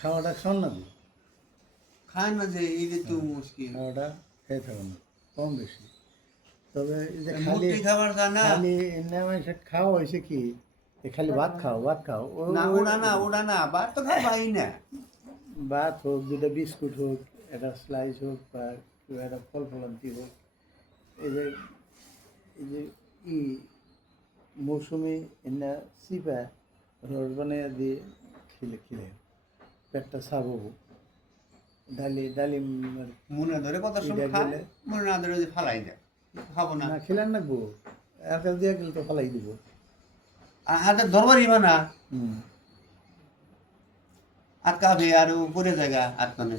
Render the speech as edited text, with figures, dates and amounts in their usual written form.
খাওয়াটা খাওয়ান না তো? খায় না যে এই যে তো মুশকিল। খাওয়াটা খেয়ে থাকুন না, কম বেশি। তবে এই যে খালি মোটেই খাবার খায় না। খালি নেমাইশা খাওয়া হয়েছে কি, খালি ভাত খাও ভাত খাও, না ওটা না ভাত তো খাবাই না। ভাত হোক, দুটো বিস্কুট হোক, একটা স্লাইস হোক, বা একটা ফল ফলান্তি হোক, এই যে এই যে ই মৌসুমি এনে চিপা রস বানিয়ে দিয়ে খেলে পেটটা সাফ হবো। ডালিম মনে ধরে কত সময় এটা খায়, গেলে মনে না ধরে ফালাই দেয়, খাবো না। না খেলেন না গো, একা দিয়ে গেলে তো ফালাই দিব। আর হাতে ধরবারই না, হুম। আটকাবে আর উপরে জায়গা আটকানে।